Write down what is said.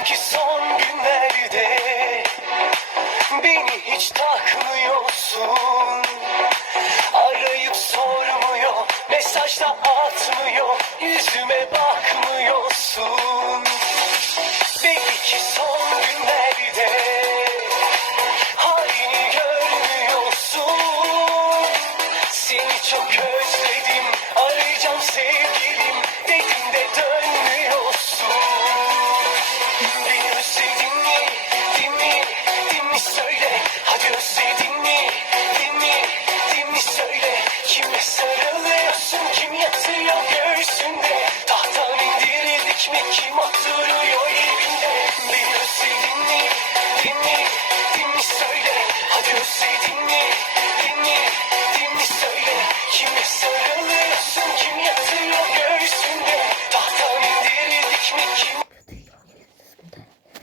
Sanki son günlerde Beni hiç takmıyorsun. Arayıp sormuyor Mesajda atmıyor Yüzüme bakmıyorsun. Belki son günlerde Halini görmüyorsun. Seni çok önemli 気もするよい便で。